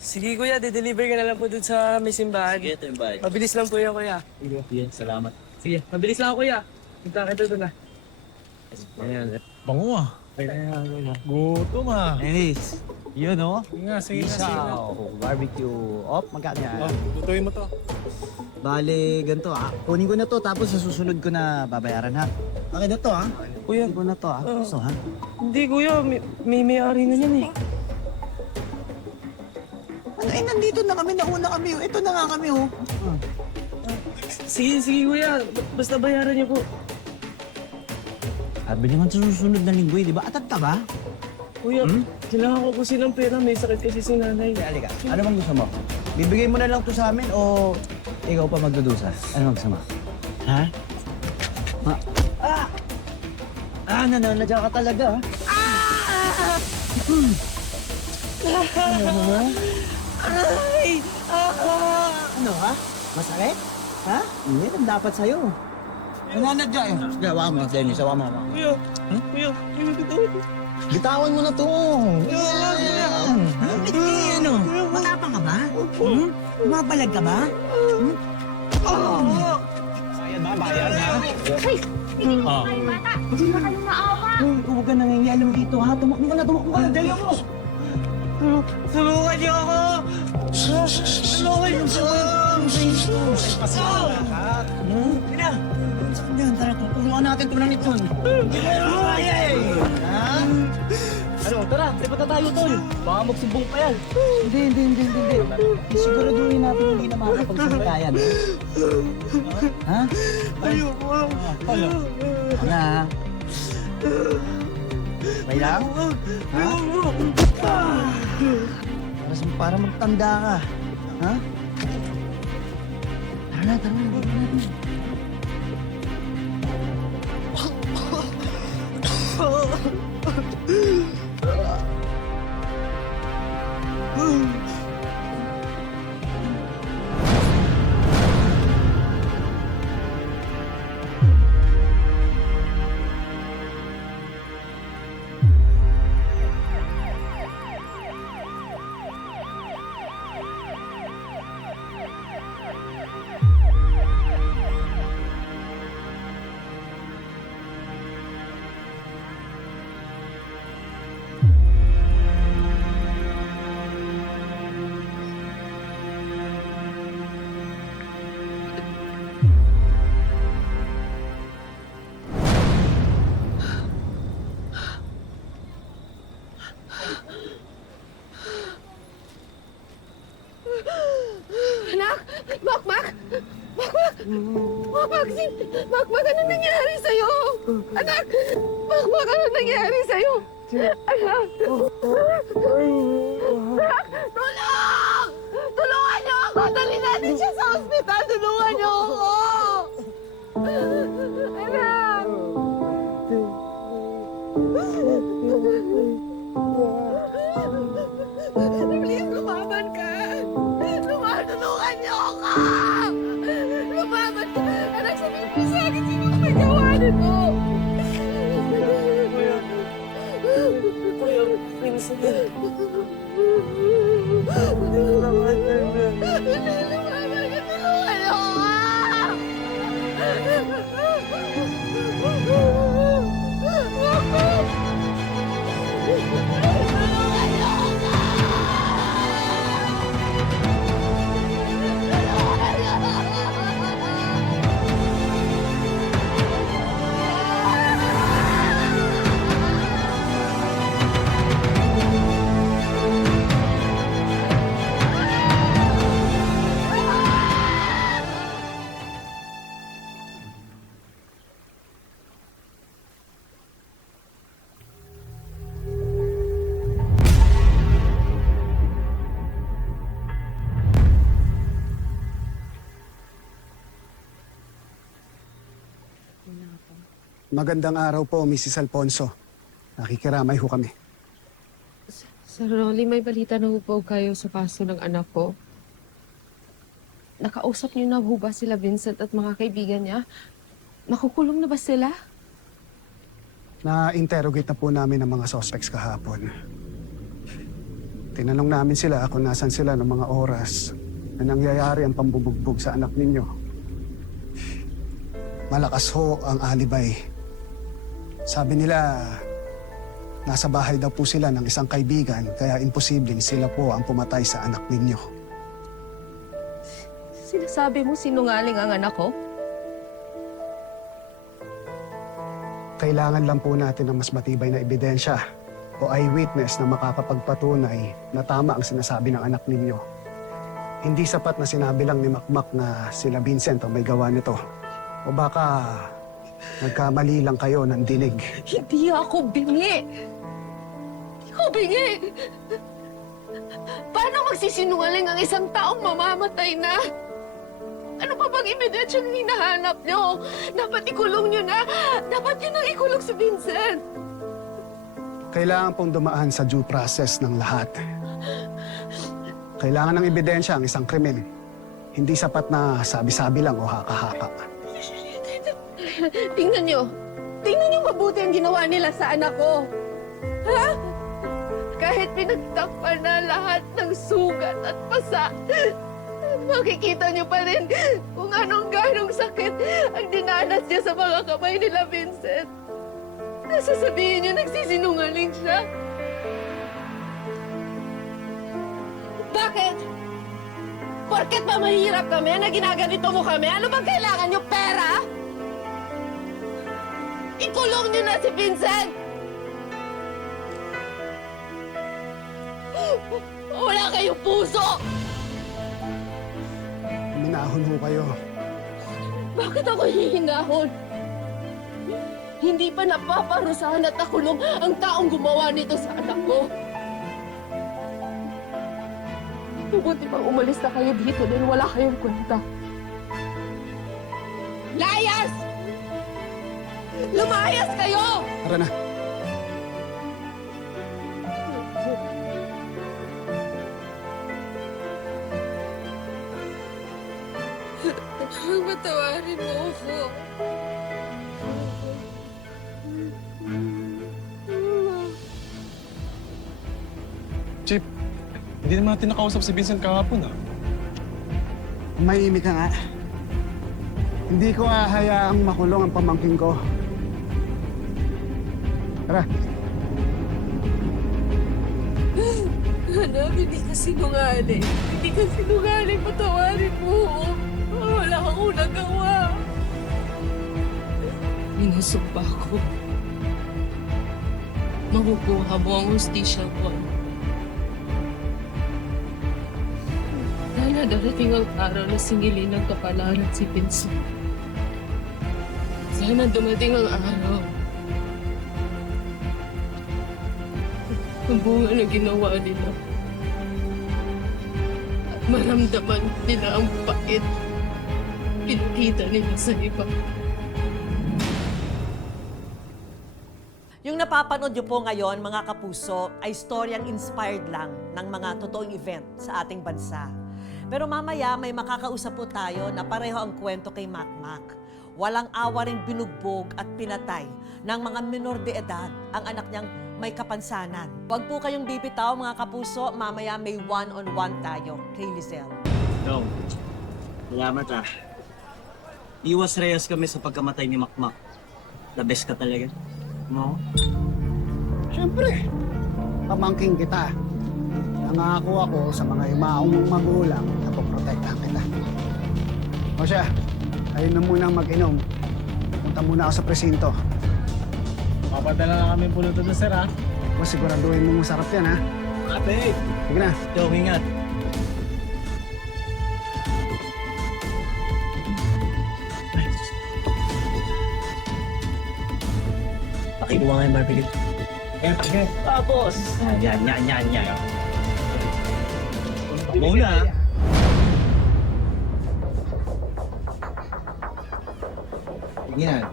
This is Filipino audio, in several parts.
Sige kuya, de-deliver ka na lang po dun sa may simbahan. Sige, ito yung bayad. Mabilis lang po yan kuya. Sige, salamat. Sige, mabilis lang kuya. Punta kita doon ah. Ayan. Bango ah. Gutom ah. Anyways, yun o. Sige nga, sige nga, sige nga. Isaw, barbecue. Op, magkano yan? Lutuin mo to. Bale, ganito ah. Kunin ko na to, tapos sa susunod ko na babayaran ha. Okay na to ha. Kuya, Kunin ko na to ha. So ha. hindi kuya, may-ari na yan eh. Ano eh, nandito na kami, nauna kami. Ito na nga kami oh. Sige kuya, basta bayaran niyo po. Sabi naman sa susunod na linggo eh, di ba? Atat ka ba? Kuya, kailangan ko po silang pera, may sakit kasi si nanay. Halika, ano bang gusto mo? Bibigay mo na lang to sa amin o ikaw pa magdudusa? Ano bang gusto mo? Ha? Ma nananadya ka talaga ha? Ano ha? Masakit? Ha? Hindi, ang dapat sa'yo. Nananadya eh. Gawa mo, Dennis, gawa mo. Kuya, bitawan ko. Bitawan mo na to. Yan. Ano? Matapang ka ba? Mapalag ka ba? Bayad ha? Ay, bata! Hindi na kayo maawa! Huwag ka nangyayalo dito ha. Tumakbo ka na. Dali mo. Tulungan niyo ako! Tulungan niyo ako! Ina! Yan, tara, tuturuan natin ito ng ipon. Ano, tara, lipat na tayo tol. Baka magsumbong pa yan. Hindi. Siguraduhin natin hindi na makakapagsabayan. Ha? Ayoko ako. Ano ha? Okay lang? Ha? Para magtanda ka. Ha? Tara na. Anak! Makmak! Makmak, ano nangyari sa'yo? Anak! Makmak, ano nangyari sa'yo? Anak! Anak! Tulong! Tulungan niyo ako! Dali natin siya sa ospital! Tulungan niyo ako! Anak! Please, lumaban ka! Tulungan niyo ako! Lumaban ka! Anak, sabihin mo sa akin, sino ang nagawa nito? Kuya, pinsan na. Lumaban ka! Tulungan niyo ako! Tulungan niyo ako! Magandang araw po, Mrs. Alfonso. Nakikiramay ho kami. Sir Rolly, may balita na ho po kayo sa kaso ng anak ko. Nakausap niyo na ho ba sila Vincent at mga kaibigan niya? Makukulong na ba sila? Na-interrogate na po namin ang mga suspects kahapon. Tinanong namin sila kung nasan sila ng mga oras na nangyayari ang pambubugbog sa anak ninyo. Malakas ho ang alibay. Sabi nila, nasa bahay daw po sila ng isang kaibigan, kaya imposibleng sila po ang pumatay sa anak ninyo. Sinasabi mo sinungaling ang anak ko? Kailangan lang po natin ng mas matibay na ebidensya o eyewitness na makakapagpatunay na tama ang sinasabi ng anak ninyo. Hindi sapat na sinabi lang ni Makmak na sila Vincent ang may gawa nito. O baka nagkamali lang kayo ng dinig. Hindi ako bingi! Hindi ko bingi! Paano magsisinungaling ang isang taong mamamatay na? Ano pa bang ebidensya na hinahanap nyo? Dapat ikulong nyo na! Dapat yun ang ikulong si Vincent! Kailangan pong dumaan sa due process ng lahat. Kailangan ng ebidensya ang isang krimen. Hindi sapat na sabi-sabi lang o haka-haka. Tingnan nyo! Tingnan nyo mabuti ang ginawa nila sa anak ko! Ha? Kahit pinagtakpan na lahat ng sugat at pasa, makikita nyo pa rin kung anong-ganong sakit ang dinanas niya sa mga kamay nila, Vincent. Nasasabihin nyo nagsisinungaling siya? Bakit? Porket ba mahirap kami na ginaganito mo kami? Ano bang kailangan nyo? Pera? Ikulong nyo na si Vincent! Wala kayong puso! Minahon ho kayo. Bakit ako hihinahon? Hindi pa napaparusahan at nakulong ang taong gumawa nito sa anak ko. Mabuti pang umalis na kayo dito dahil wala kayong kwenta. Layas! Lumayas kayo! Tara na. Patawarin mo ako. Chip, hindi naman natin nakausap si Vincent kahapon ah. Mahimik ka nga. Hindi ko hahayaang makulong ang pamangkin ko. Tara. Hanap, hindi ka sinungaling. Hindi ka sinungaling. Patawarin mo. Wala akong nagawa. Minusumpa ko. Makukuha mo ang hustisya ko. Sana darating ang araw na singilin ng kapalaran si Vincent. Sana dumating ang araw. Ang bunga na ginawa nila. At maramdaman nila ang pait. Pinakita nila sa iba. Yung napapanood nyo po ngayon, mga kapuso, ay storyang inspired lang ng mga totoong event sa ating bansa. Pero mamaya may makakausap po tayo na pareho ang kwento kay Makmak. Walang awa ring binugbog at pinatay ng mga minor de edad ang anak niyang may kapansanan. Huwag po kayong bibitaw, mga kapuso, mamaya may one-on-one tayo kay Lizelle. No. Salamat ah. Iwas reyes kami sa pagkamatay ni Makmak. The best ka talaga. No? Siyempre, pamangking kita. Nangako ako sa mga yumaong magulang na poprotektahan kita. O siya, ayun na munang mag-inom. Punta muna ako sa presinto. Papadala na kami pulutan doon, sir ah. O siguraduhin mo masarap yan, ha? Ate! Sige na. Yo, ingat. Pakikuha nga yung mabilit. Okay. Tapos! Yan. Muna. Yan.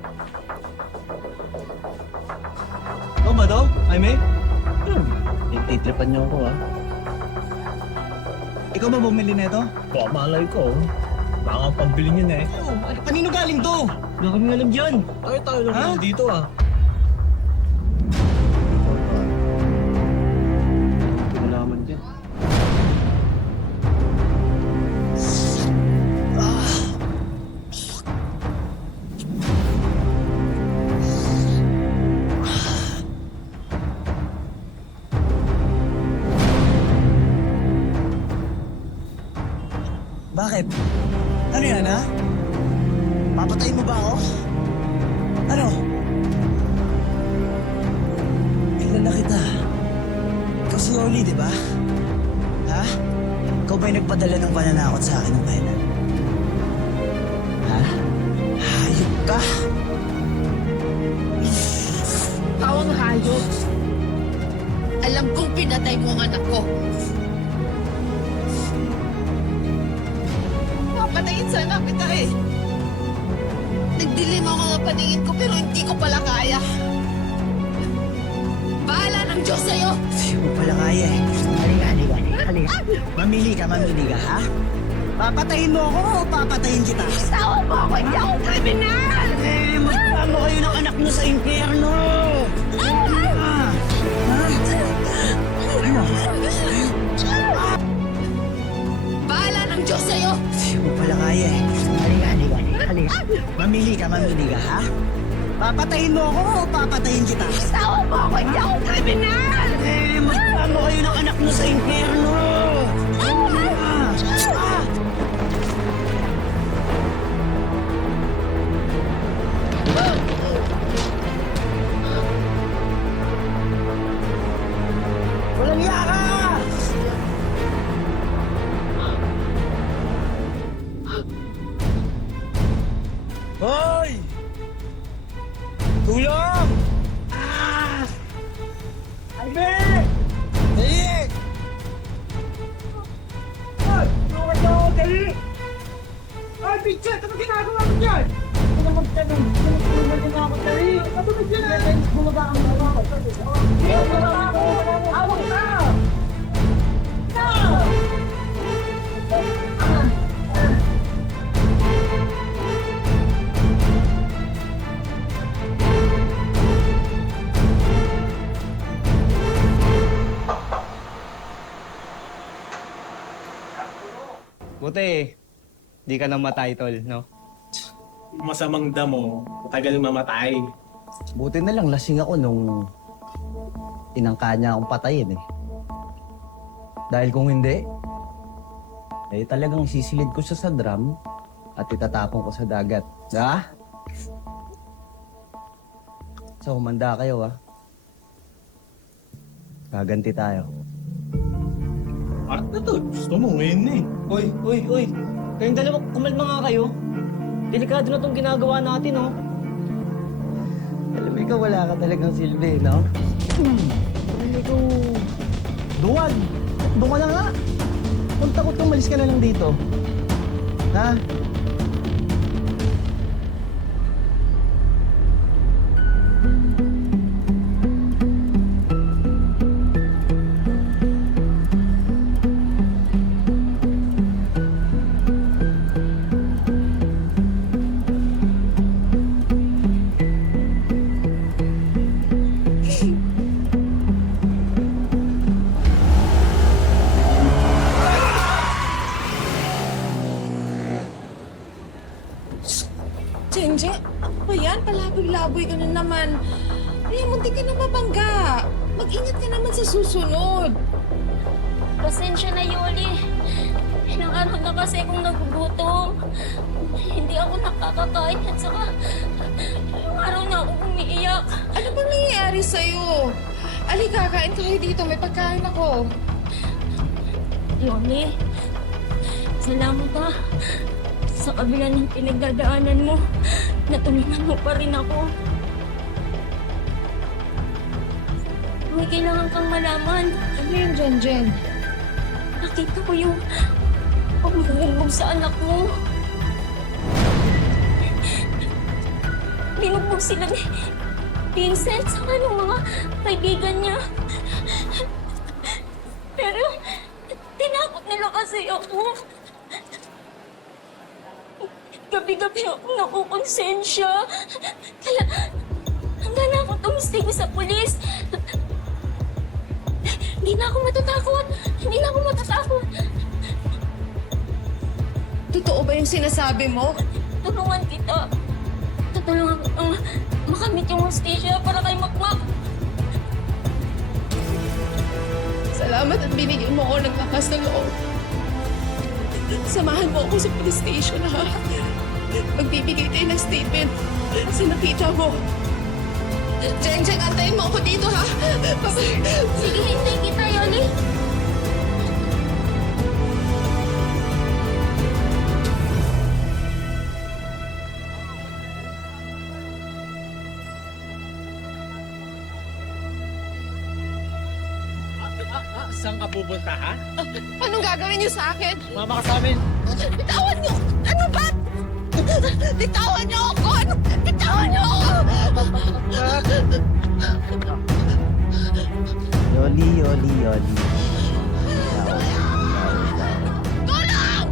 Ikaw ba to, Jaime? Titripan niyo ako, ha? Ikaw ba bumili nito? Baka malay ko. Baka pambili niyo na eh. Oh, kanino galing to? Wala kami alam dyan. Tayo lang Ha? dito ah. Wala man dyan. Bakit? Ano yan, ha? Papatayin mo ba ako? Ano? Kilala kita. Ikaw si Oli, di ba? Ha? Ikaw ba'y nagpadala ng pananakot sa akin ng pera? Ha? Hayop ka! Pawang hayop. Alam kong pinatay mo ang anak ko. Papatayin sana kita eh. Nagdilim ang mga paningin ko pero hindi ko pala kaya. Bahala ng Diyos sa'yo! Hindi mo pala kaya eh. Halika. Mamili ka, ha? Papatayin mo ako o papatayin kita? Tawa mo ako! Hindi ako kriminal! Magkano kayo ng anak mo sa impyerno? Ha? Ano? Bahala ng Diyos sa'yo! Hindi mo pala kaya eh. Halika. Mamili ka, ha? Papatayin mo ako o papatayin kita? Tawa mo ako! Hindi ako kriminal! Magkano kayo ng anak mo sa impyerno? Walang iya ka! Hoy! Tulong! Albe! Dali! Hoy! Tulungan niyo ako, dali! Hoy, Vincent! Ano ginagawa mo dyan? Ano naman tanong? Tulungan niyo ako, dali! Ano ba dyan? Bumaba ang mga ako. Bumaba ako! Awag na! Buti, di ka namatay, tol, no? Masamang damo, matagal mamatay. Buti na lang lasing ako nung tinangka niya akong patayin eh. Dahil kung hindi, eh talagang sisilid ko siya sa drum at itatapon ko sa dagat. Ha? So, humanda kayo ha. Gaganti tayo. Art na to. Gusto mo ngayon na eh. Uy! Kayong dalawa, kumalma nga kayo. Delikado na tong ginagawa natin, oh. Alam mo, ikaw wala ka talagang silbi, no? Ikaw... Duwag! Doon ka na nga! Kung takot kang malis ka na lang dito. Ha? Jenje, ano ba yan? Palaboy-laboy ka na naman. Ay, munti ka na mabangga. Mag-ingat ka naman sa susunod. Pasensya na, Yoli. Ilang araw na kasi akong nagugutom. Hindi ako nakakakain at saka ilang araw na akong umiiyak. Ano bang nangyayari sa'yo? Ali, kakain kayo dito. May pagkain ako. Yoli, salamat ha. Sa kabila ng pinagdadaanan mo, natulungan mo pa rin ako. May kailangan kang malaman. Ano yun, Jen? Nakita ko yung pagbubugbog sa anak mo. Binugbog sila ni Vincent sa ng mga kaibigan niya. Pero tinakot nila kasi ako. Gabi-gabi ako nakukonsensya. Kaya hanggang na ako tumistig sa pulis. Hindi na ako matatakot. Totoo ba yung sinasabi mo? Tulungan kita. Tutulungan kitang makamit yung hostisya para kay Makmak. Salamat at binigyan mo ako ng lakas ng loob. Samahan mo ako sa police station, ha? Magbibigay tayo ng statement sa nakita mo. Jeng, antayin mo ako dito, ha? Sige, hintayin kita, Yoli. Saan ka pupunta, ha? Anong gagawin niyo sa akin? Mama ka sa amin. Bitawan niyo! Ano ba? Bitawan niyo ako! Ano? Bitawan niyo ako! Yoli, Yoli, Yoli. Tulong!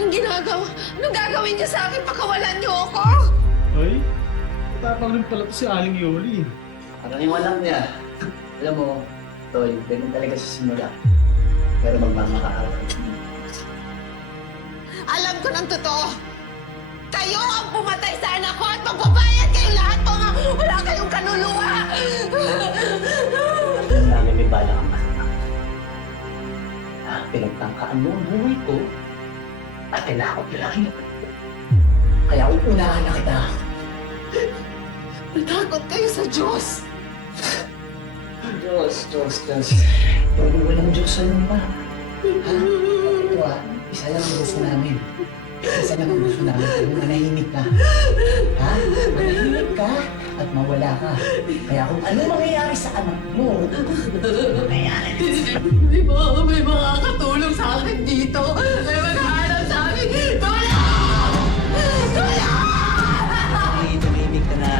Anong ginagawa? Anong gagawin niyo sa akin? Pakawalan niyo ako! Ay, tapang rin pala to si Aling Yoli. Karaniwan niya. Alam mo, Toy, ganun talaga sa simula. Pero magmamakaawa. Alam ko ng totoo! Kayo ang pumatay sa anak ko at magbabayad kayo lahat mga wala kayong kanuluwa! Ang dami may bala kang masama. Pinagtangkaan mo ang buhay ko at tinakot lang. Kaya uunahan na kita. Natakot kayo sa Diyos! Diyos. Pero walang Diyos sa lupa. Ha? Ito isa lang ang gusto namin. Isa lang ang gusto namin kung manahimik ka. Ha? Manahimik ka at mawala ka. Kaya kung ano mangyayari sa anak mo, mangyayari din sa May makakatulong sa akin dito. May maghahanap sa akin. Tulong! Tulong! tumimik ka na.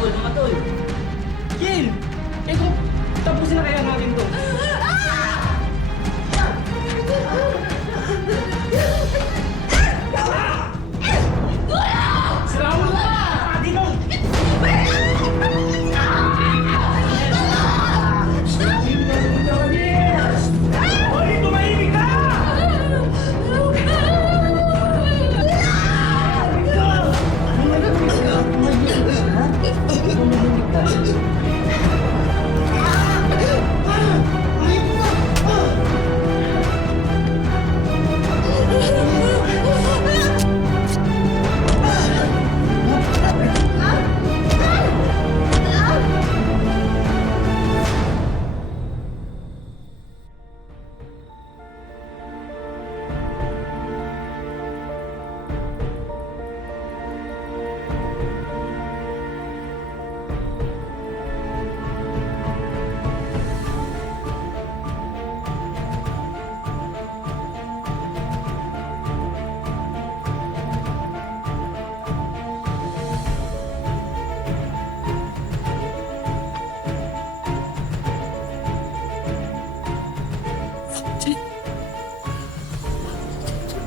Mga tol! Gil! Eh kung tapusin na kaya natin to.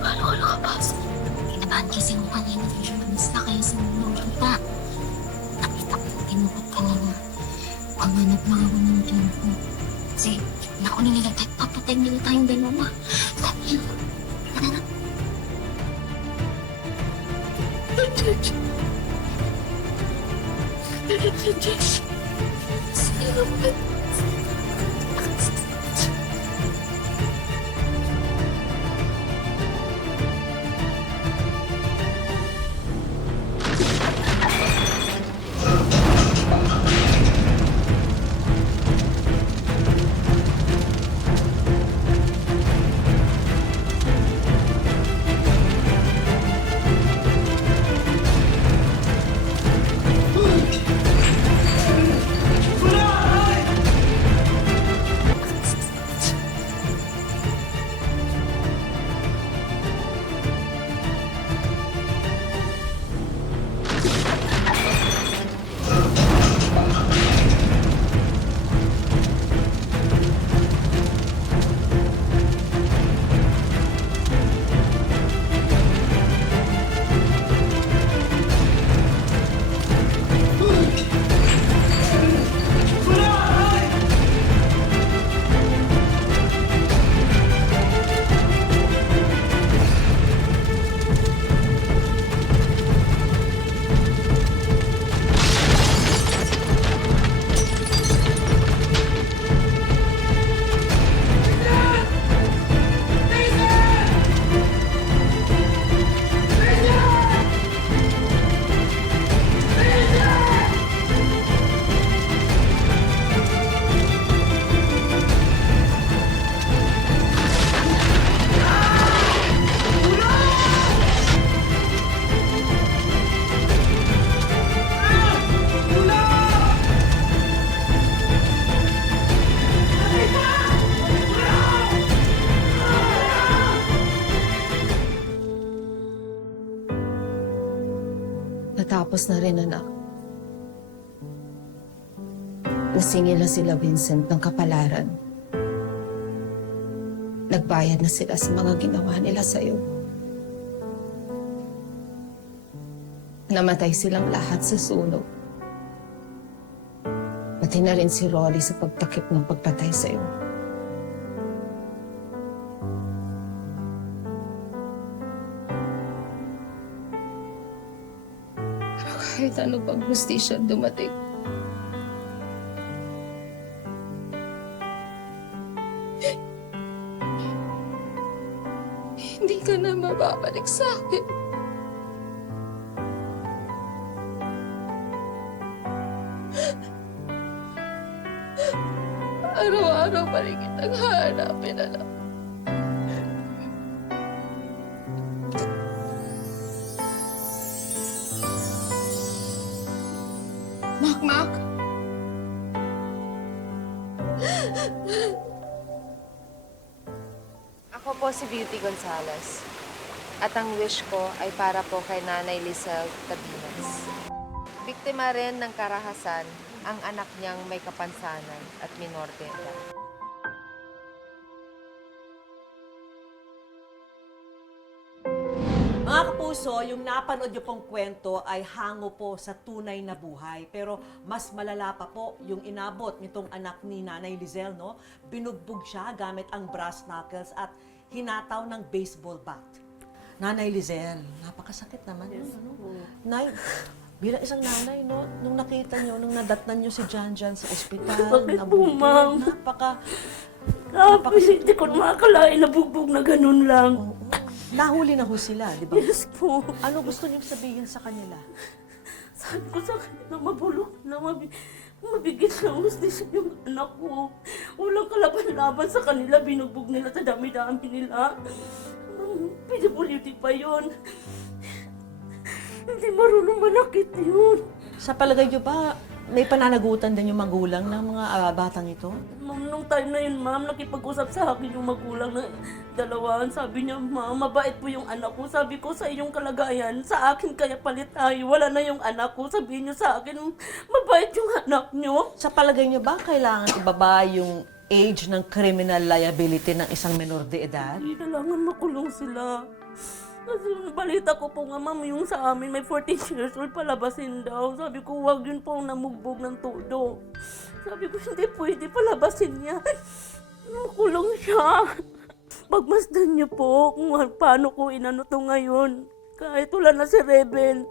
Paano ka nakapasok? Kinabahan kasi mo kanina. Kamusta kayo sa mga kita? Nakita ko, tinukot ka na nga. Pamanap lang ako ng dyan ko. Kasi, nakunin nila tayo. Papatay nila tayong dalawa. Sabi nyo. Tara na. Salamat. Natapos na rin, anak. Nasingil na sila Vincent ng kapalaran. Nagbayad na sila sa mga ginawa nila sa'yo. Namatay silang lahat sa sunog. Pati na rin si Rolly sa pagtakip ng pagpatay sa'yo. Pero kahit ano pang hustisya dumating, hindi ka na mababalik sa akin. Araw-araw pa rin kitang hahanapin, anak. Makmak! Ako po si Beauty Gonzales. At ang wish ko ay para po kay Nanay Lizelle Tabinas. Biktima rin ng karahasan ang anak niyang may kapansanan at minor de edad. Mga kapuso, yung napanood niyo pong kwento ay hango po sa tunay na buhay. Pero mas malala pa po yung inabot nitong anak ni Nanay Lizelle, no? Binugbog siya gamit ang brass knuckles at hinataw ng baseball bat. Nanay Lizelle, napakasakit naman yun, ano? Nay, bilang isang nanay, no? Nung nakita niyo, nung nadatnan niyo si Janjan sa ospital, Bakit po, ma'am? Tapos hindi ko makakalain na bugbog na ganun lang. Oo. Nahuli na ho sila, di ba? Yes po. Ano gusto niyong sabihin sa kanila? Sabi ko sa kanila, mabulok na mabigyan ng hustisya yung anak ko. Walang kalaban-laban sa kanila, binugbog nila sa dami-dami nila. PWD pa yun. Hindi marunong manakit yun. Sa palagay niyo ba, may pananagutan din yung magulang ng mga batang ito? Ma'am, nung time na yun, ma'am, nakipag-usap sa akin yung magulang na dalawaan. Sabi niya, ma'am, mabait po yung anak ko. Sabi ko, sa iyong kalagayan, sa akin kaya palit tayo. Wala na yung anak ko. Sabihin niyo sa akin, mabait yung anak niyo. Sa palagay niyo ba, kailangan ibaba yung age ng criminal liability ng isang menor de edad? Hindi, kailangan makulong sila. Kasi balita ko po nga, ma'am, yung sa amin, may 14 years old, palabasin daw. Sabi ko, wag yun po namugbog ng todo. Sabi ko, hindi pwede, palabasin niya. Makulong siya. Pagmasdan niyo po kung paano ko inano to ngayon. Kahit wala na si Rebel.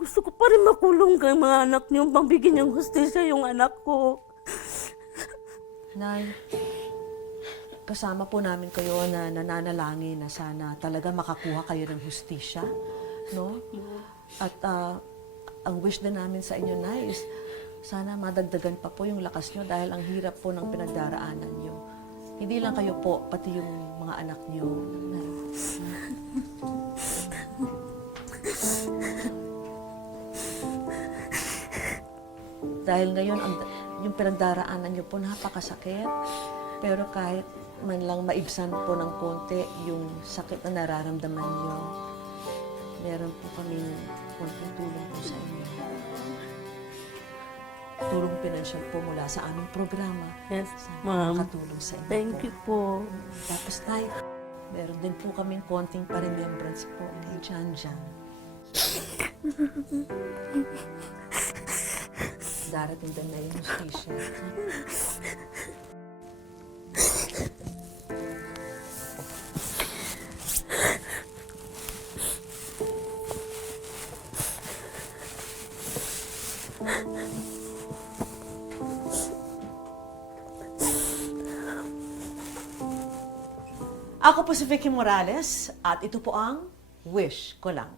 Gusto ko pa rin makulong kay mga anak niyo, pambigyan niyang hustisya yung anak ko. Nay, kasama po namin kayo na nananalangin na sana talaga makakuha kayo ng hustisya, no? At ang wish din namin sa inyo, Nay, is sana madagdagan pa po yung lakas nyo dahil ang hirap po ng pinagdaraanan nyo. Hindi lang kayo po, pati yung mga anak nyo. Nay. Dahil ngayon, yung pinagdaraanan nyo po napakasakit. Pero kahit man lang maibsan po ng konti yung sakit na nararamdaman nyo, meron po kaming konting tulong po sa inyo. Tulong pinansyal po mula sa aming programa. Yes, Sana ma'am. makatulong sa inyo. Thank you po. Tapos tayo, meron din po kaming konting pa-remembrance po kay Janjan. Darating din na yung hustisya. Ako po si Vicky Morales at ito po ang Wish Ko Lang.